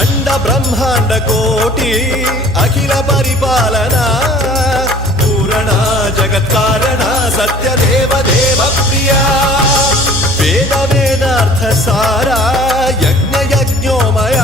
अंड ब्रह्मांड कोटि अखिल परिपालना पूरणा जगत्कारणा सत्यदेव देव प्रिया वेद वेदार्थ सारा यज्ञ यज्ञोमया